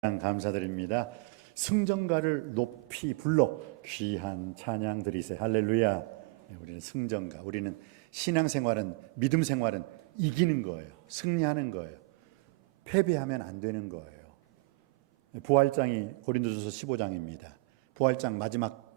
감사드립니다. 승전가를 높이 불러 귀한 찬양 드리세요. 할렐루야. 우리는 승전가, 우리는 신앙생활은, 믿음 생활은 이기는 거예요. 승리하는 거예요. 패배하면 안 되는 거예요. 부활장이 고린도전서 15장입니다. 부활장 마지막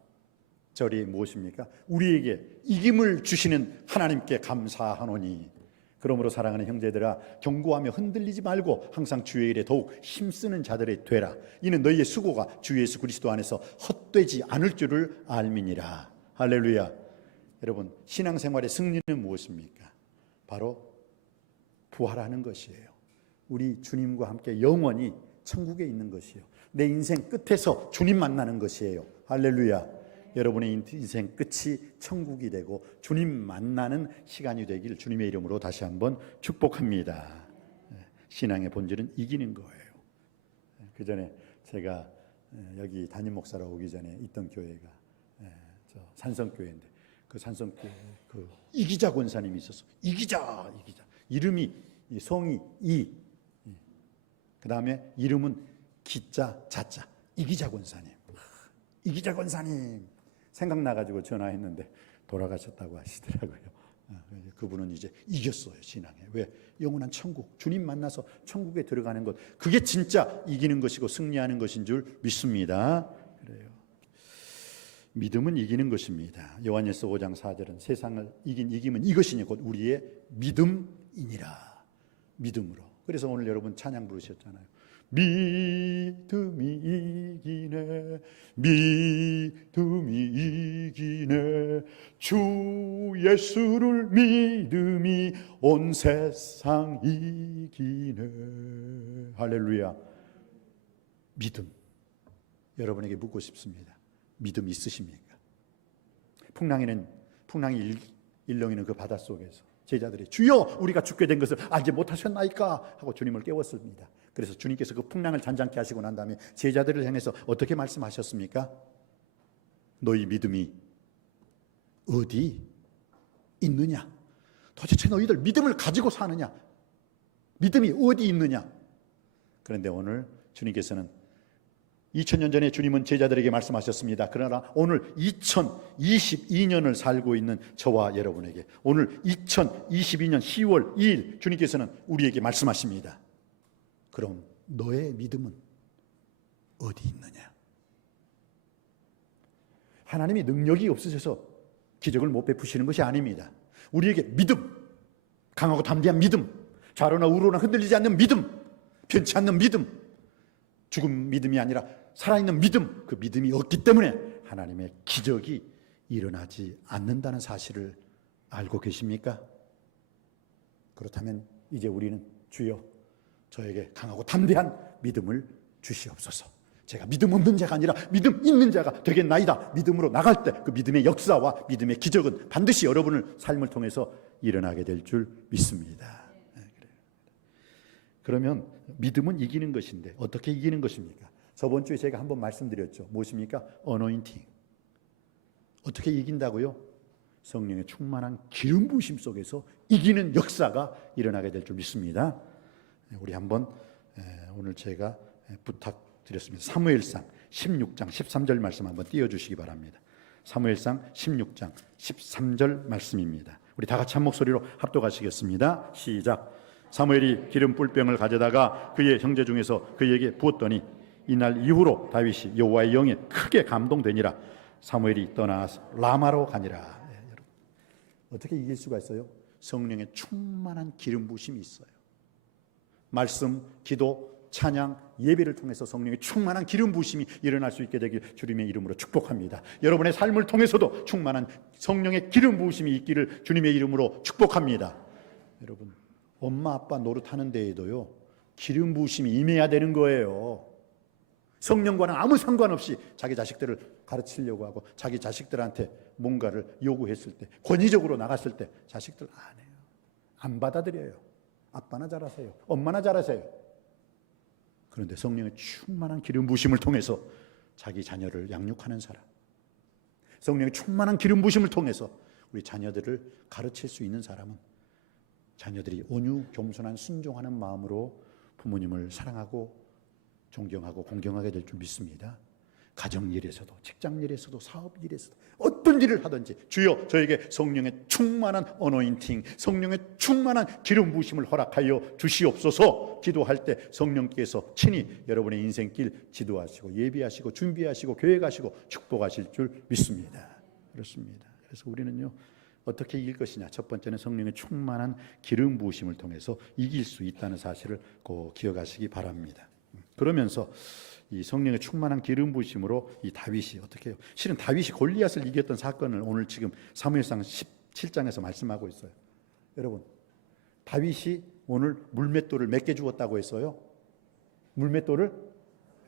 절이 무엇입니까? 우리에게 이김을 주시는 하나님께 감사하노니. 그러므로 사랑하는 형제들아, 경고하며 흔들리지 말고 항상 주의 일에 더욱 힘쓰는 자들이 되라. 이는 너희의 수고가 주 예수 그리스도 안에서 헛되지 않을 줄을 알미니라. 할렐루야. 여러분, 신앙생활의 승리는 무엇입니까? 바로 부활하는 것이에요. 우리 주님과 함께 영원히 천국에 있는 것이에요. 내 인생 끝에서 주님 만나는 것이에요. 할렐루야. 여러분의 인생 끝이 천국이 되고 주님 만나는 시간이 되길 주님의 이름으로 다시 한번 축복합니다. 신앙의 본질은 이기는 거예요. 그 전에 제가 여기 담임 목사로 오기 전에 있던 교회가 산성교회인데, 그 산성교회 그 이기자 권사님이 있었어. 이기자. 이름이 성이 그 다음에 이름은 기자 자자. 이기자 권사님. 이기자 권사님 생각나가지고 전화했는데 돌아가셨다고 하시더라고요. 그분은 이제 이겼어요, 신앙에. 왜? 영원한 천국, 주님 만나서 천국에 들어가는 것, 그게 진짜 이기는 것이고 승리하는 것인 줄 믿습니다. 그래요. 믿음은 이기는 것입니다. 요한일서 5장 4절은 세상을 이긴 이김은 이것이니 곧 우리의 믿음이니라. 믿음으로. 그래서 오늘 여러분 찬양 부르셨잖아요. 믿음이 이기네, 믿음이 이기네, 주 예수를 믿음이 온 세상 이기네. 할렐루야. 믿음, 여러분에게 묻고 싶습니다. 믿음 있으십니까? 풍랑이 일렁이는 그 바닷속에서 제자들이 주여 우리가 죽게 된 것을 알지 못하셨나이까 하고 주님을 깨웠습니다. 그래서 주님께서 그 풍랑을 잔잔케 하시고 난 다음에 제자들을 향해서 어떻게 말씀하셨습니까? 너희 믿음이 어디 있느냐? 도대체 너희들 믿음을 가지고 사느냐? 믿음이 어디 있느냐? 그런데 오늘 주님께서는 2000년 전에 주님은 제자들에게 말씀하셨습니다. 그러나 오늘 2022년을 살고 있는 저와 여러분에게 오늘 2022년 10월 2일 주님께서는 우리에게 말씀하십니다. 그럼 너의 믿음은 어디 있느냐? 하나님이 능력이 없으셔서 기적을 못 베푸시는 것이 아닙니다. 우리에게 믿음, 강하고 담대한 믿음, 좌로나 우로나 흔들리지 않는 믿음, 변치 않는 믿음, 죽은 믿음이 아니라 살아있는 믿음, 그 믿음이 없기 때문에 하나님의 기적이 일어나지 않는다는 사실을 알고 계십니까? 그렇다면 이제 우리는 주여 저에게 강하고 담대한 믿음을 주시옵소서. 제가 믿음 없는 자가 아니라 믿음 있는 자가 되겠나이다. 믿음으로 나갈 때 그 믿음의 역사와 믿음의 기적은 반드시 여러분의 삶을 통해서 일어나게 될 줄 믿습니다. 그러면 믿음은 이기는 것인데 어떻게 이기는 것입니까? 저번 주에 제가 한번 말씀드렸죠. 무엇입니까? 어노인팅. 어떻게 이긴다고요? 성령의 충만한 기름 부으심 속에서 이기는 역사가 일어나게 될 줄 믿습니다. 우리 한번 오늘 제가 부탁드렸습니다. 사무엘상 16장 13절 말씀 한번 띄워주시기 바랍니다. 사무엘상 16장 13절 말씀입니다. 우리 다 같이 한 목소리로 합독하시겠습니다. 시작. 사무엘이 기름 뿔병을 가져다가 그의 형제 중에서 그에게 부었더니 이날 이후로 다윗이 여호와의 영에 크게 감동되니라. 사무엘이 떠나서 라마로 가니라. 여러분, 어떻게 이길 수가 있어요? 성령의 충만한 기름 부으심이 있어요. 말씀, 기도, 찬양, 예배를 통해서 성령의 충만한 기름 부으심이 일어날 수 있게 되길 주님의 이름으로 축복합니다. 여러분의 삶을 통해서도 충만한 성령의 기름 부으심이 있기를 주님의 이름으로 축복합니다. 여러분, 엄마 아빠 노릇하는 데에도요 기름 부으심이 임해야 되는 거예요. 성령과는 아무 상관없이 자기 자식들을 가르치려고 하고 자기 자식들한테 뭔가를 요구했을 때, 권위적으로 나갔을 때 자식들 안 해요. 안 받아들여요. 아빠나 잘하세요, 엄마나 잘하세요. 그런데 성령의 충만한 기름 부으심을 통해서 자기 자녀를 양육하는 사람, 성령의 충만한 기름 부으심을 통해서 우리 자녀들을 가르칠 수 있는 사람은 자녀들이 온유 겸손한 순종하는 마음으로 부모님을 사랑하고 존경하고 공경하게 될 줄 믿습니다. 가정일에서도 직장일에서도 사업일에서도 어떤 일을 하든지 주여 저에게 성령의 충만한 어노인팅, 성령의 충만한 기름 부으심을 허락하여 주시옵소서. 기도할 때 성령께서 친히 여러분의 인생길 지도하시고 예비하시고 준비하시고 계획하시고 축복하실 줄 믿습니다. 그렇습니다. 그래서 우리는요 어떻게 이길 것이냐. 첫 번째는 성령의 충만한 기름 부으심을 통해서 이길 수 있다는 사실을 꼭 기억하시기 바랍니다. 그러면서 이 성령의 충만한 기름 부으심으로 이 다윗이 어떻게 해요? 실은 다윗이 골리앗을 이겼던 사건을 오늘 지금 사무엘상 17장에서 말씀하고 있어요. 여러분, 다윗이 오늘 물맷돌을 몇 개 주었다고 했어요? 물맷돌을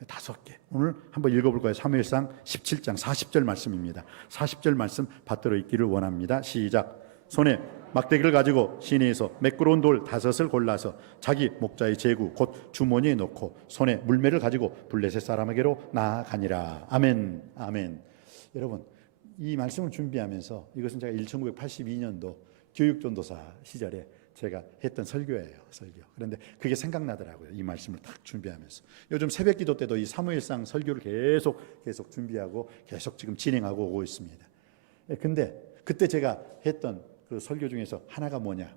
5개. 오늘 한번 읽어볼까요? 사무엘상 17장 40절 말씀입니다. 40절 말씀 받들어 있기를 원합니다. 시작. 손에 막대기를 가지고 시내에서 매끄러운 돌 5을 골라서 자기 목자의 제구 곧 주머니에 넣고 손에 물매를 가지고 블레셋 사람에게로 나아가니라. 아멘. 아멘. 여러분, 이 말씀을 준비하면서 이것은 제가 1982년도 교육전도사 시절에 제가 했던 설교예요. 설교. 그런데 그게 생각나더라고요. 이 말씀을 딱 준비하면서. 요즘 새벽 기도 때도 이 사무엘상 설교를 계속 준비하고 계속 지금 진행하고 오고 있습니다. 근데 그때 제가 했던 그 설교 중에서 하나가 뭐냐?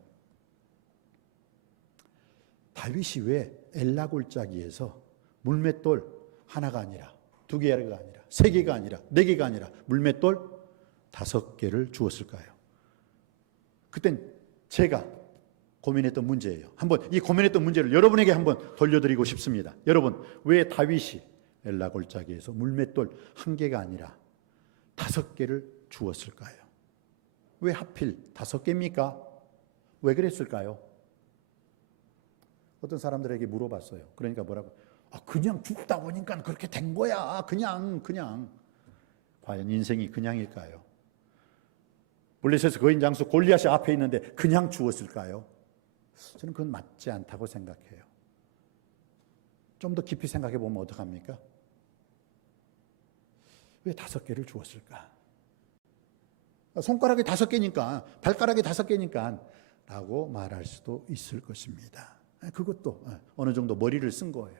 다윗이 왜 엘라 골짜기에서 물맷돌 하나가 아니라 2개가 아니라 3개가 아니라 4개가 아니라 물맷돌 5개를 주었을까요? 그땐 제가 고민했던 문제예요. 한번 이 고민했던 문제를 여러분에게 한번 돌려드리고 싶습니다. 여러분, 왜 다윗이 엘라 골짜기에서 물맷돌 1개가 아니라 5개를 주었을까요? 왜 하필 5개입니까? 왜 그랬을까요? 어떤 사람들에게 물어봤어요. 그러니까 뭐라고? 그냥 죽다 보니까 그렇게 된 거야. 그냥. 과연 인생이 그냥일까요? 블레셋 거인 장수 골리앗이 앞에 있는데 그냥 죽었을까요? 저는 그건 맞지 않다고 생각해요. 좀 더 깊이 생각해 보면 어떡합니까? 왜 5개를 주었을까? 손가락이 5개니까, 발가락이 5개니까 라고 말할 수도 있을 것입니다. 그것도 어느 정도 머리를 쓴 거예요.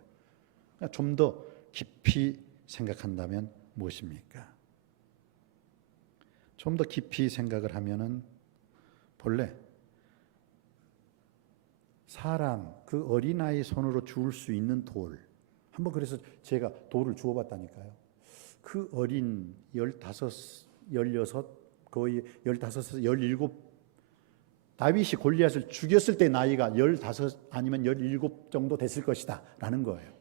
좀 더 깊이 생각한다면 무엇입니까? 좀 더 깊이 생각을 하면은 본래 사람, 그 어린아이 손으로 주울 수 있는 돌, 한번 그래서 제가 돌을 주워봤다니까요. 그 어린 15, 16, 거의 15에서 17, 다윗이 골리앗을 죽였을 때 나이가 15 아니면 17 정도 됐을 것이다 라는 거예요.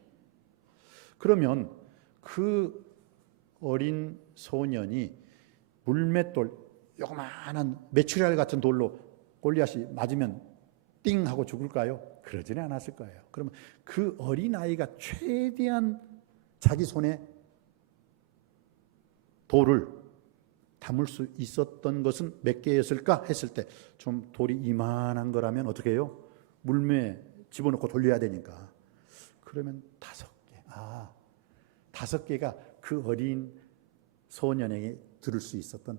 그러면 그 어린 소년이 물맷돌, 요만한 메추리알 같은 돌로 골리앗이 맞으면 띵 하고 죽을까요? 그러지는 않았을 거예요. 그러면 그 어린아이가 최대한 자기 손에 돌을 담을 수 있었던 것은 몇 개였을까 했을 때 좀 돌이 이만한 거라면 어떻게 해요? 물매에 집어넣고 돌려야 되니까. 그러면 5개. 5개가 그 어린 소년에게 들을 수 있었던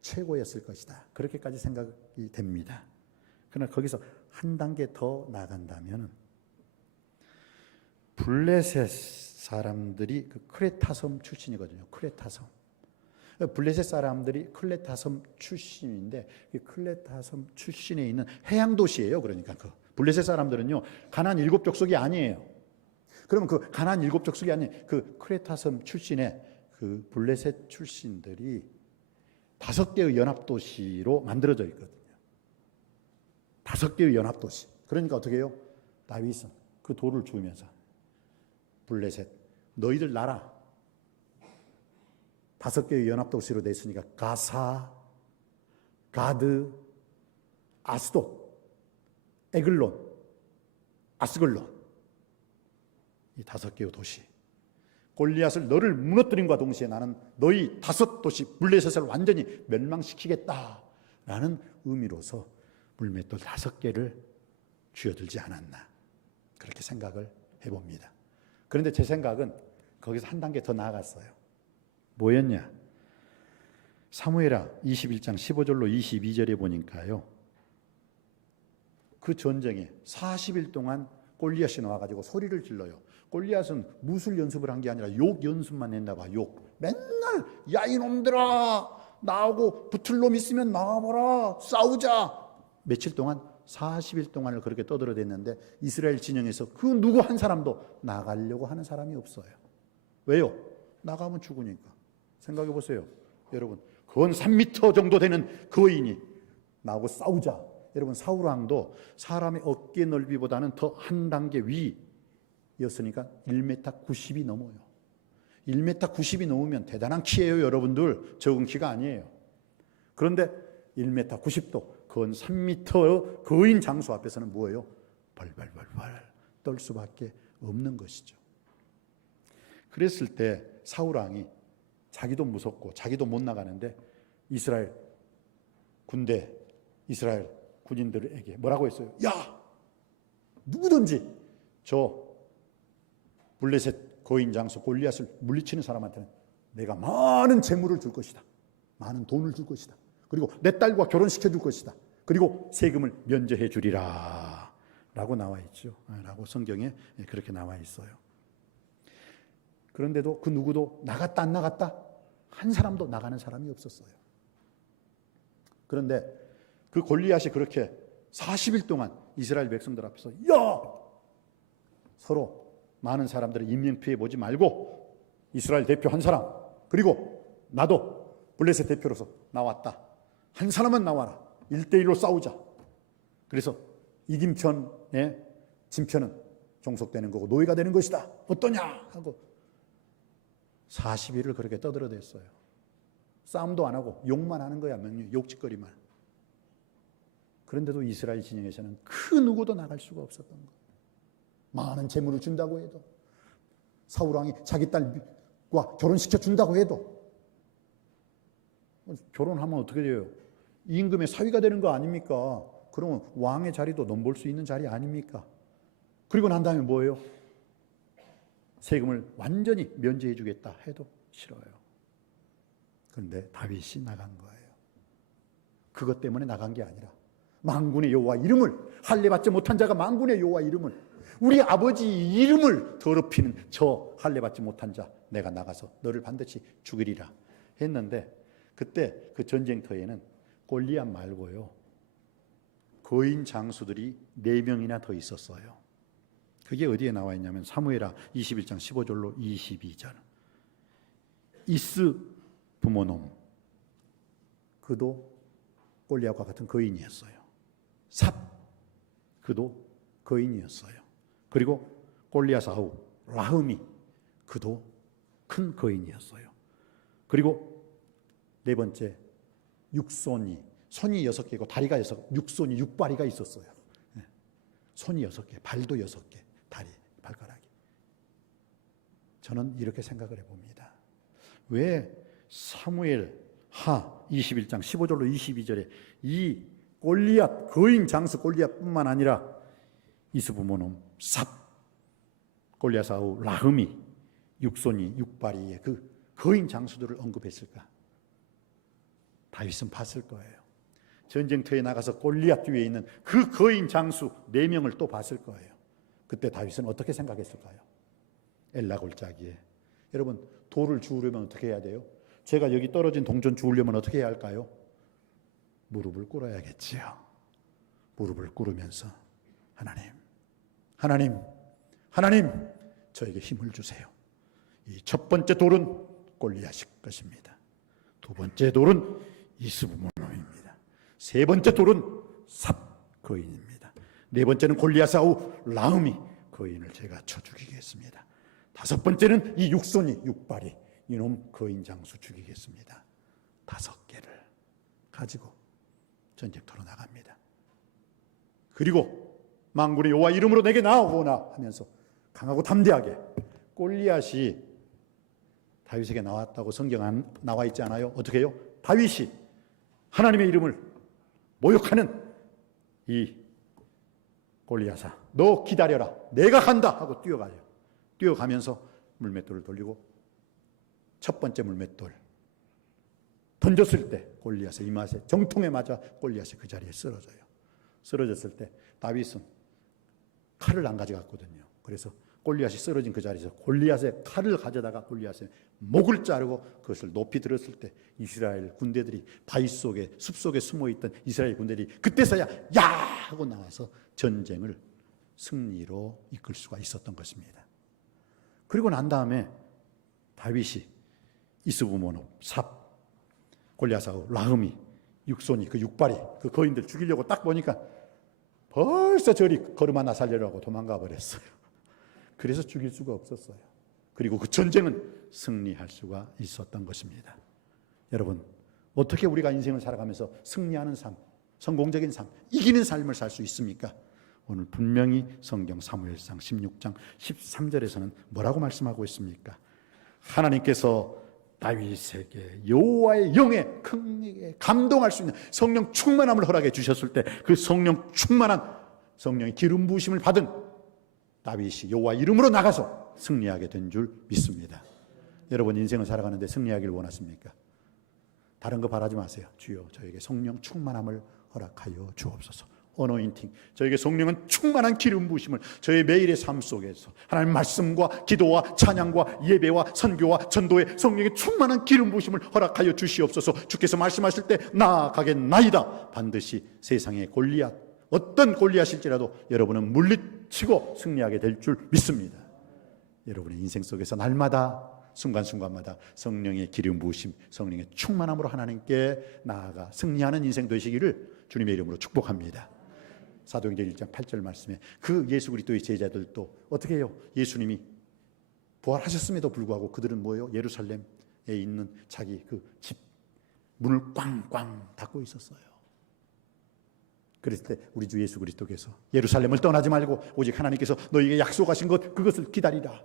최고였을 것이다. 그렇게까지 생각이 됩니다. 그러나 거기서 한 단계 더 나간다면 블레셋 사람들이 그 크레타섬 출신이거든요. 크레타섬. 블레셋 사람들이 클레타섬 출신인데 그 클레타섬 출신에 있는 해양 도시예요. 그러니까 그 블레셋 사람들은요 가나안 7족속이 아니에요. 그러면 그 가나안 7족속이 아닌 그 크레타섬 출신의 그 블레셋 출신들이 5개의 연합 도시로 만들어져 있거든요. 5개의 연합 도시. 그러니까 어떻게 해요? 다윗은 그 돌을 주면서 블레셋 너희들 나라 5개의 연합도시로 냈으니까 가사, 가드, 아스돗, 에글론, 아스글론 이 5개의 도시 골리앗을 너를 무너뜨림과 동시에 나는 너희 5도시 블레셋을 완전히 멸망시키겠다라는 의미로서 물맷돌 5개를 쥐어들지 않았나 그렇게 생각을 해봅니다. 그런데 제 생각은 거기서 한 단계 더 나아갔어요. 뭐였냐? 사무엘하 21장 15절로 22절에 보니까요. 그 전쟁에 40일 동안 골리앗이 나와가지고 소리를 질러요. 골리앗은 무술 연습을 한 게 아니라 욕 연습만 했나 봐. 욕. 맨날 야 이놈들아 나하고 붙을 놈 있으면 나와보라 싸우자. 며칠 동안 40일 동안을 그렇게 떠들어댔는데 이스라엘 진영에서 그 누구 한 사람도 나가려고 하는 사람이 없어요. 왜요? 나가면 죽으니까. 생각해 보세요. 여러분 건 3m 정도 되는 거인이 나하고 싸우자. 여러분 사울왕도 사람의 어깨 넓이보다는 더 한 단계 위였으니까 1m 90이 넘어요. 1m 90이 넘으면 대단한 키예요. 여러분들 적은 키가 아니에요. 그런데 1m 90도 건 3m 거인 장수 앞에서는 뭐예요? 벌벌벌벌 떨 수밖에 없는 것이죠. 그랬을 때 사울왕이 자기도 무섭고 자기도 못 나가는데 이스라엘 군대, 이스라엘 군인들에게 뭐라고 했어요? 야! 누구든지 저 블레셋 거인 장수 골리앗을 물리치는 사람한테는 내가 많은 재물을 줄 것이다. 많은 돈을 줄 것이다. 그리고 내 딸과 결혼시켜 줄 것이다. 그리고 세금을 면제해 주리라 라고 나와 있죠. 라고 성경에 그렇게 나와 있어요. 그런데도 그 누구도 나갔다 안 나갔다? 한 사람도 나가는 사람이 없었어요. 그런데 그 골리앗이 그렇게 40일 동안 이스라엘 백성들 앞에서 야! 서로 많은 사람들의 인명피해 보지 말고 이스라엘 대표 한 사람 그리고 나도 블레셋 대표로서 나왔다. 한 사람은 나와라. 1대1로 싸우자. 그래서 이긴 편의 진 편은 종속되는 거고 노예가 되는 것이다. 어떠냐 하고 40일을 그렇게 떠들어댔어요. 싸움도 안 하고 욕만 하는 거야. 욕짓거리만. 그런데도 이스라엘 진영에서는 그 누구도 나갈 수가 없었던 거예요. 많은 재물을 준다고 해도 사울왕이 자기 딸과 결혼시켜 준다고 해도 결혼하면 어떻게 돼요? 임금의 사위가 되는 거 아닙니까? 그러면 왕의 자리도 넘볼 수 있는 자리 아닙니까? 그리고 난 다음에 뭐예요? 세금을 완전히 면제해 주겠다 해도 싫어요. 그런데 다윗이 나간 거예요. 그것 때문에 나간 게 아니라 만군의 여호와 이름을 할례받지 못한 자가 만군의 여호와 이름을 우리 아버지 이름을 더럽히는 저 할례받지 못한 자 내가 나가서 너를 반드시 죽이리라 했는데 그때 그 전쟁터에는 골리앗 말고요 거인 장수들이 4명이나 더 있었어요. 그게 어디에 나와 있냐면 사무엘하 21장 15절로 22절. 이스 부모놈 그도 골리앗과 같은 거인이었어요. 삽 그도 거인이었어요. 그리고 골리앗 아우 라흠이 그도 큰 거인이었어요. 그리고 네 번째 육손이 손이 6개고 다리가 6손이 6발이가 있었어요. 손이 6개, 발도 6개, 다리, 발가락이. 저는 이렇게 생각을 해봅니다. 왜 사무엘하 21장 15절로 22절에 이 골리앗, 거인 장수 골리앗뿐만 아니라 이스부모놈 삽, 골리앗 아우 라흠이 6손이 6발이의 그 거인 장수들을 언급했을까? 다윗은 봤을 거예요. 전쟁터에 나가서 골리앗 뒤에 있는 그 거인 장수 4명을 또 봤을 거예요. 그때 다윗은 어떻게 생각했을까요? 엘라 골짜기에 여러분 돌을 주우려면 어떻게 해야 돼요? 제가 여기 떨어진 동전 주우려면 어떻게 해야 할까요? 무릎을 꿇어야겠지요. 무릎을 꿇으면서 하나님 저에게 힘을 주세요. 이 첫 번째 돌은 골리앗일 것입니다. 두 번째 돌은 이스부모놈입니다. 세 번째 돌은 삽 거인입니다. 네 번째는 골리앗 아우 라흠이 거인을 제가 쳐 죽이겠습니다. 다섯 번째는 이 육손이 6발이 이놈 거인 장수 죽이겠습니다. 5개를 가지고 전쟁터로 나갑니다. 그리고 만군의 여호와 이름으로 내게 나아오나 하면서 강하고 담대하게 골리앗이 다윗에게 나왔다고 성경 안 나와 있지 않아요? 어떻게 해요? 다윗이 하나님의 이름을 모욕하는 이 골리앗아 너 기다려라 내가 간다 하고 뛰어가요. 뛰어가면서 물맷돌을 돌리고 첫 번째 물맷돌 던졌을 때 골리앗의 이마에 정통에 맞아 골리앗이 그 자리에 쓰러져요. 쓰러졌을 때 다윗은 칼을 안 가져갔거든요. 그래서 골리앗이 쓰러진 그 자리에서 골리앗의 칼을 가져다가 골리앗의 목을 자르고 그것을 높이 들었을 때 이스라엘 군대들이 바위 속에 숲 속에 숨어있던 이스라엘 군대들이 그때서야 야 하고 나와서 전쟁을 승리로 이끌 수가 있었던 것입니다. 그리고 난 다음에 다윗이 이스보모노, 삽, 골리앗하고 라흠이, 육손이, 그 육발이, 그 거인들 죽이려고 딱 보니까 벌써 저리 걸음 하나 살려고 도망가 버렸어요. 그래서 죽일 수가 없었어요. 그리고 그 전쟁은 승리할 수가 있었던 것입니다. 여러분, 어떻게 우리가 인생을 살아가면서 승리하는 삶, 성공적인 삶, 이기는 삶을 살 수 있습니까? 오늘 분명히 성경 사무엘상 16장 13절에서는 뭐라고 말씀하고 있습니까? 하나님께서 다윗에게 여호와의 영에 크게 감동할 수 있는 성령 충만함을 허락해 주셨을 때 그 성령 충만한 성령의 기름 부으심을 받은 다윗이 여호와 이름으로 나가서 승리하게 된 줄 믿습니다. 여러분 인생을 살아가는데 승리하기를 원하십니까? 다른 거 바라지 마세요. 주여 저에게 성령 충만함을 허락하여 주옵소서. 어노인팅, 저에게 성령은 충만한 기름 부으심을 저의 매일의 삶 속에서 하나님의 말씀과 기도와 찬양과 예배와 선교와 전도의 성령의 충만한 기름 부으심을 허락하여 주시옵소서. 주께서 말씀하실 때 나아가겠나이다. 반드시 세상의 골리앗, 어떤 골리앗일지라도 여러분은 물리치고 승리하게 될 줄 믿습니다. 여러분의 인생 속에서 날마다 순간순간마다 성령의 기름 부으심, 성령의 충만함으로 하나님께 나아가 승리하는 인생 되시기를 주님의 이름으로 축복합니다. 사도행전 1장 8절 말씀에 그 예수 그리스도의 제자들도 어떻게 해요? 예수님이 부활하셨음에도 불구하고 그들은 뭐예요? 예루살렘에 있는 자기 그 집 문을 꽝꽝 닫고 있었어요. 그랬을 때 우리 주 예수 그리스도께서 예루살렘을 떠나지 말고 오직 하나님께서 너희에게 약속하신 것 그것을 기다리라.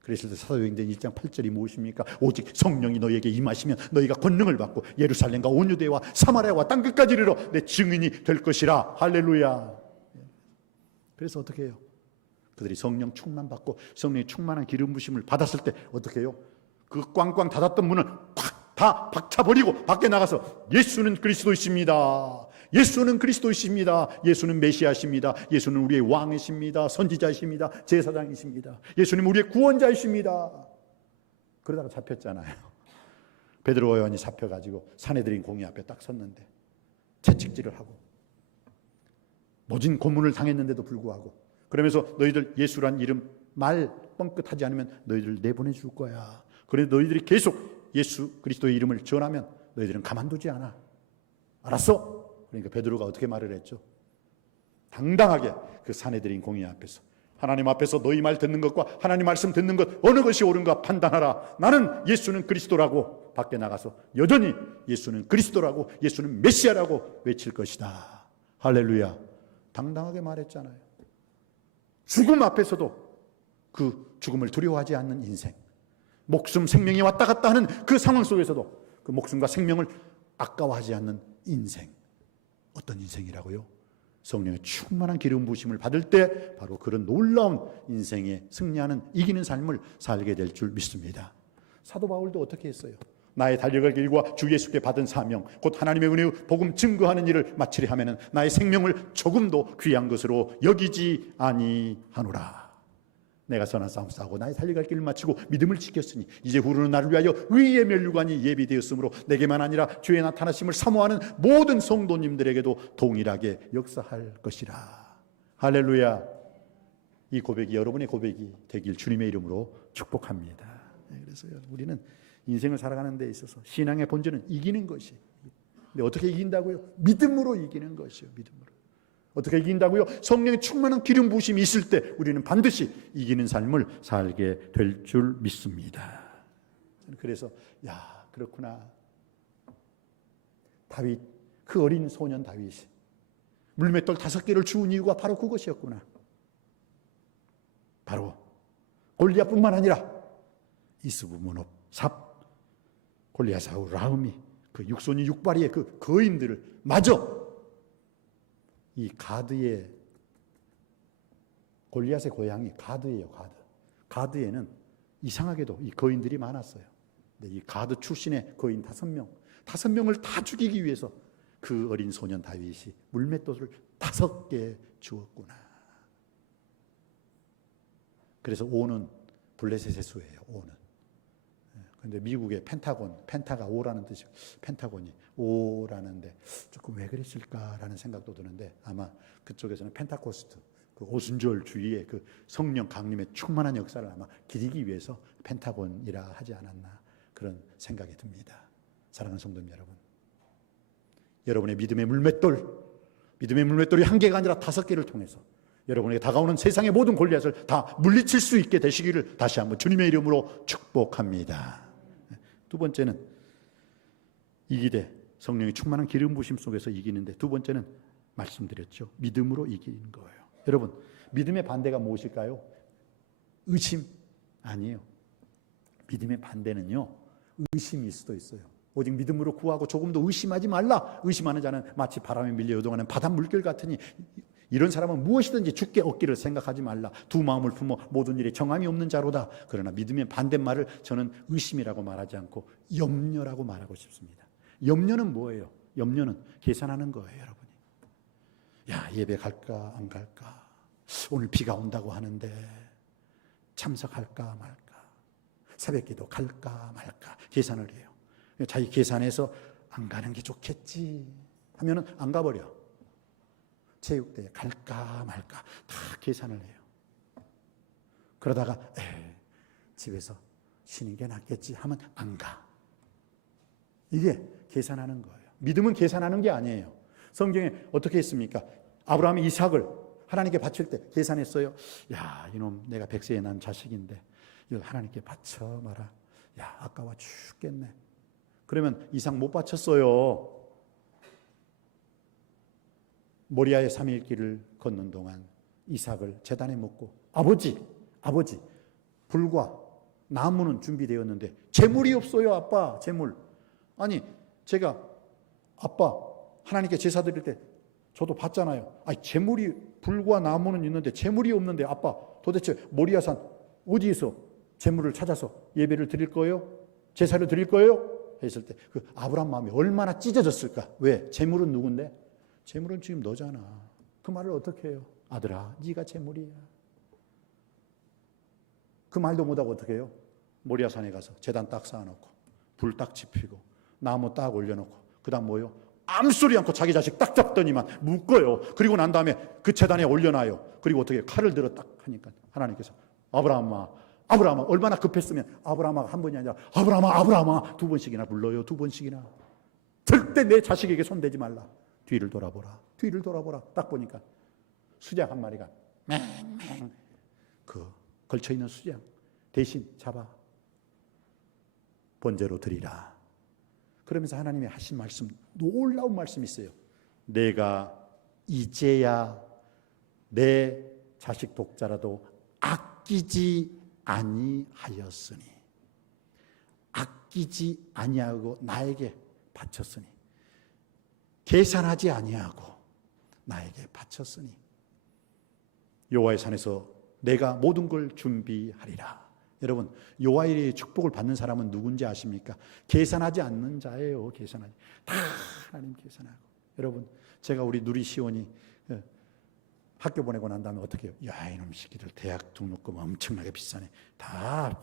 그랬을 때 사도행전 1장 8절이 무엇입니까? 오직 성령이 너희에게 임하시면 너희가 권능을 받고 예루살렘과 온 유대와 사마리아와 땅끝까지 이르러 내 증인이 될 것이라. 할렐루야. 그래서 어떻게 해요? 그들이 성령 충만 받고 성령의 충만한 기름 부심을 받았을 때 어떻게 해요? 그 꽝꽝 닫았던 문을 콱 다 박차버리고 밖에 나가서 예수는 그리스도이십니다. 예수는 그리스도이십니다. 예수는 메시아십니다. 예수는 우리의 왕이십니다. 선지자이십니다. 제사장이십니다. 예수님 우리의 구원자이십니다. 그러다가 잡혔잖아요. 베드로와 요한이 잡혀가지고 사내들인 공의 앞에 딱 섰는데 채찍질을 하고 모진 고문을 당했는데도 불구하고 그러면서 너희들 예수란 이름 말 뻥끗하지 않으면 너희들 내보내줄 거야. 그래도 너희들이 계속 예수 그리스도의 이름을 전하면 너희들은 가만두지 않아. 알았어? 그러니까 베드로가 어떻게 말을 했죠? 당당하게 그 사내들인 공의 앞에서 하나님 앞에서 너희 말 듣는 것과 하나님 말씀 듣는 것 어느 것이 옳은가 판단하라. 나는 예수는 그리스도라고 밖에 나가서 여전히 예수는 그리스도라고 예수는 메시아라고 외칠 것이다. 할렐루야. 당당하게 말했잖아요. 죽음 앞에서도 그 죽음을 두려워하지 않는 인생, 목숨 생명이 왔다 갔다 하는 그 상황 속에서도 그 목숨과 생명을 아까워하지 않는 인생. 어떤 인생이라고요? 성령의 충만한 기름 부으심을 받을 때 바로 그런 놀라운 인생에 승리하는 이기는 삶을 살게 될 줄 믿습니다. 사도 바울도 어떻게 했어요? 나의 달려갈 길과 주 예수께 받은 사명 곧 하나님의 은혜의 복음 증거하는 일을 마치려 하면은 나의 생명을 조금도 귀한 것으로 여기지 아니하노라. 내가 선한 싸움 싸우고 나의 달려갈 길을 마치고 믿음을 지켰으니 이제 후로는 나를 위하여 의의 면류관이 예비되었으므로 내게만 아니라 주의 나타나심을 사모하는 모든 성도님들에게도 동일하게 역사할 것이라. 할렐루야. 이 고백이 여러분의 고백이 되길 주님의 이름으로 축복합니다. 그래서 우리는 인생을 살아가는 데 있어서 신앙의 본질은 이기는 것이. 근데 어떻게 이긴다고요? 믿음으로 이기는 것이요. 믿음으로. 어떻게 이긴다고요? 성령의 충만한 기름 부으심이 있을 때 우리는 반드시 이기는 삶을 살게 될 줄 믿습니다. 그래서 야 그렇구나. 다윗, 그 어린 소년 다윗이 물맷돌 5개를 주운 이유가 바로 그것이었구나. 바로 골리앗뿐만 아니라 이스보모노, 삽, 골리앗하고 라움이 그 육손이 육발이의 그 거인들을 마저 이 가드의 골리앗의 고향이 가드예요. 가드에는 이상하게도 이 거인들이 많았어요. 근데 이 가드 출신의 거인 5명을 다 죽이기 위해서 그 어린 소년 다윗이 물맷돌을 5개 주었구나. 그래서 O는 블레셋의 수예요. O는. 근데 미국의 펜타가 O라는 뜻이고 펜타곤이 O라는데 조금 왜 그랬을까라는 생각도 드는데 아마 그쪽에서는 펜타코스트 그 오순절 주의의 그 성령 강림의 충만한 역사를 아마 기리기 위해서 펜타곤이라 하지 않았나 그런 생각이 듭니다. 사랑하는 성도님 여러분, 여러분의 믿음의 물맷돌이 한 개가 아니라 5개를 통해서 여러분에게 다가오는 세상의 모든 골리앗을 다 물리칠 수 있게 되시기를 다시 한번 주님의 이름으로 축복합니다. 두 번째는 이기되 성령의 충만한 기름 부으심 속에서 이기는데, 두 번째는 말씀드렸죠. 믿음으로 이기는 거예요. 여러분, 믿음의 반대가 무엇일까요? 의심? 아니에요. 믿음의 반대는요, 의심일 수도 있어요. 오직 믿음으로 구하고 조금도 의심하지 말라. 의심하는 자는 마치 바람에 밀려 요동하는 바다 물결 같으니 이런 사람은 무엇이든지 주께 얻기를 생각하지 말라. 두 마음을 품어 모든 일에 정함이 없는 자로다. 그러나 믿음의 반대말을 저는 의심이라고 말하지 않고 염려라고 말하고 싶습니다. 염려는 뭐예요? 염려는 계산하는 거예요, 여러분이. 야, 예배 갈까 안 갈까? 오늘 비가 온다고 하는데 참석할까 말까? 새벽기도 갈까 말까? 계산을 해요. 자기 계산해서 안 가는 게 좋겠지 하면은 안 가버려. 체육대회 갈까 말까 다 계산을 해요. 그러다가 집에서 쉬는 게 낫겠지 하면 안 가. 이게 계산하는 거예요. 믿음은 계산하는 게 아니에요. 성경에 어떻게 했습니까? 아브라함이 이삭을 하나님께 바칠 때 계산했어요. 야, 이놈 내가 100세에 난 자식인데 이걸 하나님께 바쳐 마라. 야, 아까워 죽겠네. 그러면 이삭 못 바쳤어요. 모리아의 3일 길을 걷는 동안 이삭을 제단에 묻고 아버지 불과 나무는 준비되었는데 재물이 없어요. 아빠, 재물. 아니, 제가 아빠 하나님께 제사 드릴 때 저도 봤잖아요. 아니, 재물이 불과 나무는 있는데 재물이 없는데 아빠 도대체 모리아산 어디에서 재물을 찾아서 예배를 드릴 거예요? 제사를 드릴 거예요? 했을 때 그 아브라함 마음이 얼마나 찢어졌을까? 왜? 재물은 누군데? 재물은 지금 너잖아. 그 말을 어떻게 해요? 아들아, 네가 재물이야. 그 말도 못하고 어떻게 해요? 모리아산에 가서 제단 딱 쌓아놓고 불 딱 지피고 나무 딱 올려놓고 그 다음 뭐요? 아무 소리 않고 자기 자식 딱 잡더니만 묶어요. 그리고 난 다음에 그 제단에 올려놔요. 그리고 어떻게 해요? 칼을 들어 딱 하니까 하나님께서 아브라함아 얼마나 급했으면 아브라함아 한 번이 아니라 아브라함아 2번씩이나 불러요. 2번씩이나. 절대 내 자식에게 손대지 말라. 뒤를 돌아보라. 딱 보니까 수장 한 마리가 맹맹 그 걸쳐있는 수장 대신 잡아 번제로 드리라. 그러면서 하나님이 하신 말씀, 놀라운 말씀이 있어요. 내가 이제야 내 자식 독자라도 아끼지 아니하였으니, 아끼지 아니하고 나에게 바쳤으니, 계산하지 아니하고 나에게 바쳤으니 여호와의 산에서 내가 모든 걸 준비하리라. 여러분, 여호와의 축복을 받는 사람은 누군지 아십니까? 계산하지 않는 자예요. 다 하나님 계산하고. 여러분, 제가 우리 누리시온이 학교 보내고 난 다음에 어떻게 해요? 야, 이놈 새끼들 대학 등록금 엄청나게 비싸네. 다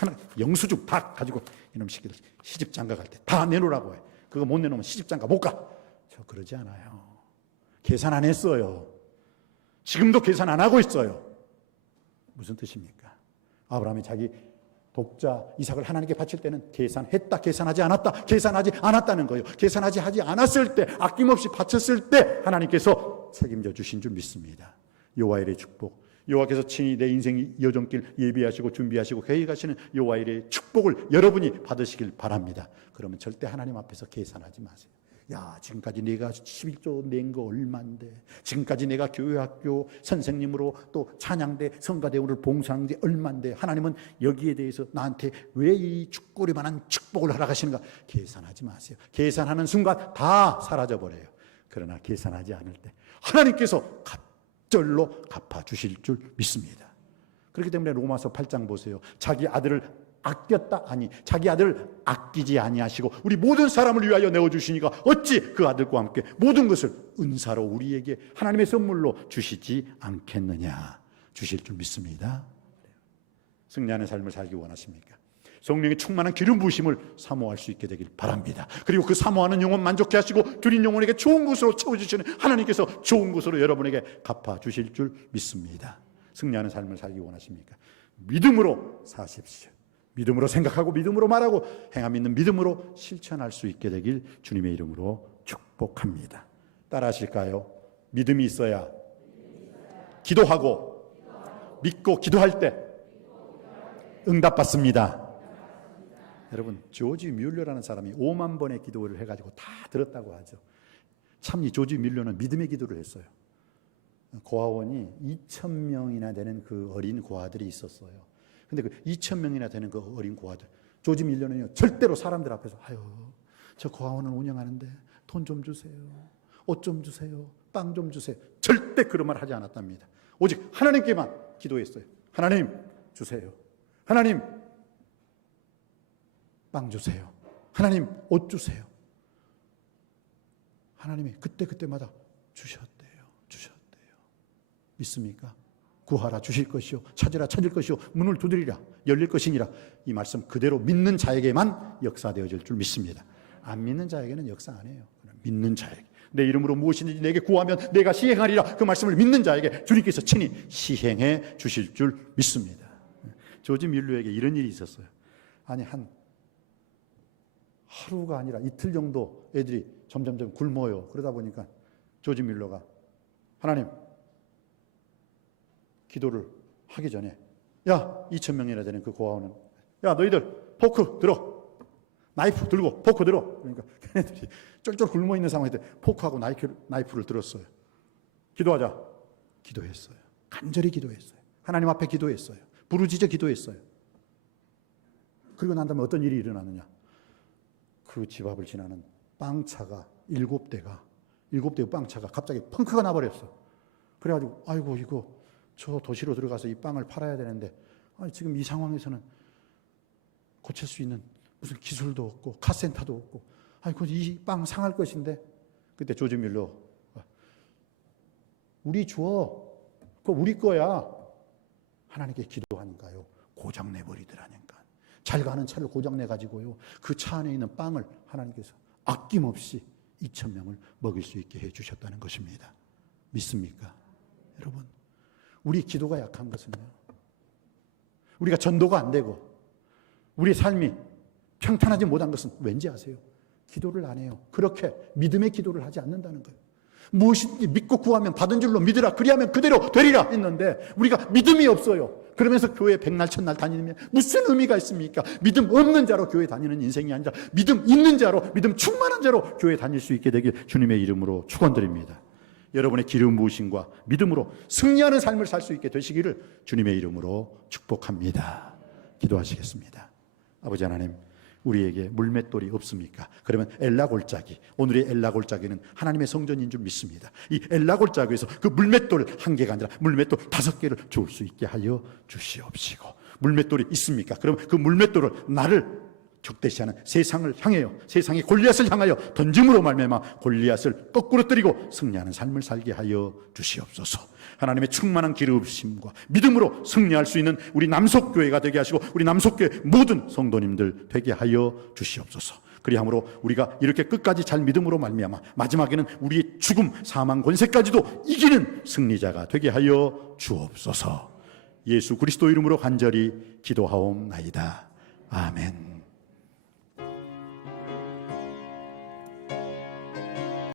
하나 영수증 다 가지고 이놈 새끼들 시집 장가 갈 때 다 내놓으라고 해. 그거 못 내놓으면 시집 장가 못 가. 저 그러지 않아요. 계산 안 했어요. 지금도 계산 안 하고 있어요. 무슨 뜻입니까? 아브라함이 자기 독자 이삭을 하나님께 바칠 때는 계산했다, 계산하지 않았다는 거예요. 계산하지 않았을 때, 아낌없이 바쳤을 때 하나님께서 책임져 주신 줄 믿습니다. 여호와의 축복, 여호와께서 친히 내 인생 여정길 예비하시고 준비하시고 계획하시는 여호와의 축복을 여러분이 받으시길 바랍니다. 그러면 절대 하나님 앞에서 계산하지 마세요. 야, 지금까지 내가 11조 낸 거 얼만데, 지금까지 내가 교회학교 선생님으로 또 찬양대 성가대우를 봉사한 게 얼만데, 하나님은 여기에 대해서 나한테 왜 이 축고리만한 축복을 허락하시는가? 계산하지 마세요. 계산하는 순간 다 사라져버려요. 그러나 계산하지 않을 때 하나님께서 갑절로 갚아주실 줄 믿습니다. 그렇기 때문에 로마서 8장 보세요. 자기 아들을 아꼈다 아니 자기 아들을 아끼지 아니하시고 우리 모든 사람을 위하여 내어주시니까 어찌 그 아들과 함께 모든 것을 은사로 우리에게 하나님의 선물로 주시지 않겠느냐. 주실 줄 믿습니다. 승리하는 삶을 살기 원하십니까? 성령의 충만한 기름 부으심을 사모할 수 있게 되길 바랍니다. 그리고 그 사모하는 영혼 만족케 하시고 드린 영혼에게 좋은 것으로 채워주시는 하나님께서 좋은 것으로 여러분에게 갚아주실 줄 믿습니다. 승리하는 삶을 살기 원하십니까? 믿음으로 사십시오. 믿음으로 생각하고 믿음으로 말하고 행함 있는 믿음으로 실천할 수 있게 되길 주님의 이름으로 축복합니다. 따라 하실까요? 믿음이 있어야 기도하고 믿고 기도할 때 응답받습니다. 여러분, 조지 뮬러라는 사람이 5만 번의 기도를 해가지고 다 들었다고 하죠. 참 이 조지 뮬러는 믿음의 기도를 했어요. 고아원이 2,000명이나 되는 그 어린 고아들이 있었어요. 근데 그 2,000명이나 되는 그 어린 고아들, 조지 뮬러는요 절대로 사람들 앞에서 아유 저 고아원을 운영하는데 돈 좀 주세요, 옷 좀 주세요, 빵 좀 주세요, 절대 그런 말 하지 않았답니다. 오직 하나님께만 기도했어요. 하나님 주세요. 하나님 빵 주세요. 하나님 옷 주세요. 하나님이 그때마다 주셨대요. 믿습니까? 구하라 주실 것이요 찾으라 찾을 것이요 문을 두드리라 열릴 것이니라. 이 말씀 그대로 믿는 자에게만 역사되어질 줄 믿습니다. 안 믿는 자에게는 역사 안 해요. 믿는 자에게 내 이름으로 무엇이든지 내게 구하면 내가 시행하리라. 그 말씀을 믿는 자에게 주님께서 친히 시행해 주실 줄 믿습니다. 조지 밀러에게 이런 일이 있었어요. 아니 한 하루가 아니라 이틀 정도 애들이 점점점 굶어요. 그러다 보니까 조지 밀러가 하나님 기도를 하기 전에 야 2,000명이나 되는 그 고아원은 야 너희들 포크 들어 나이프 들고 포크 들어. 그러니까 걔네들이 쫄쫄 굶어 있는 상황인데 포크하고 나이프를 들었어요. 기도하자. 기도했어요. 간절히 기도했어요. 하나님 앞에 기도했어요. 부르짖어 기도했어요. 그리고 난 다음에 어떤 일이 일어나느냐. 그 집 앞을 지나는 빵차가 7대의 빵차가 갑자기 펑크가 나버렸어. 그래가지고 아이고 이거 저 도시로 들어가서 이 빵을 팔아야 되는데 지금 이 상황에서는 고칠 수 있는 무슨 기술도 없고 카센터도 없고 아이고 이 빵 상할 것인데. 그때 조지 밀러 우리 줘. 그거 우리 거야. 하나님께 기도하니까요 고장내버리더라니까. 잘 가는 차를 고장내가지고요 그 차 안에 있는 빵을 하나님께서 아낌없이 2,000명을 먹일 수 있게 해주셨다는 것입니다. 믿습니까? 여러분, 우리 기도가 약한 것은요 우리가 전도가 안 되고 우리의 삶이 평탄하지 못한 것은 왠지 아세요? 기도를 안 해요. 그렇게 믿음의 기도를 하지 않는다는 거예요. 무엇인지 믿고 구하면 받은 줄로 믿으라 그리하면 그대로 되리라 했는데 우리가 믿음이 없어요. 그러면서 교회 백날 첫날 다니면 무슨 의미가 있습니까? 믿음 없는 자로 교회 다니는 인생이 아니라 믿음 있는 자로 믿음 충만한 자로 교회 다닐 수 있게 되길 주님의 이름으로 축원드립니다. 여러분의 기름 부으심과 믿음으로 승리하는 삶을 살 수 있게 되시기를 주님의 이름으로 축복합니다. 기도하시겠습니다. 아버지 하나님, 우리에게 물맷돌이 없습니까? 그러면 엘라골짜기, 오늘의 엘라골짜기는 하나님의 성전인 줄 믿습니다. 이 엘라골짜기에서 그 물맷돌 한 개가 아니라 물맷돌 5개를 줄 수 있게 하여 주시옵시고, 물맷돌이 있습니까? 그럼 그 물맷돌을 나를 적대시하는 세상을 향하여, 세상의 골리앗을 향하여 던짐으로 말미암아 골리앗을 거꾸로 때리고 승리하는 삶을 살게 하여 주시옵소서. 하나님의 충만한 기름 부으심과 믿음으로 승리할 수 있는 우리 남석교회가 되게 하시고 우리 남석교회 모든 성도님들 되게 하여 주시옵소서. 그리함으로 우리가 이렇게 끝까지 잘 믿음으로 말미암아 마지막에는 우리의 죽음, 사망, 권세까지도 이기는 승리자가 되게 하여 주옵소서. 예수 그리스도 이름으로 간절히 기도하옵나이다. 아멘.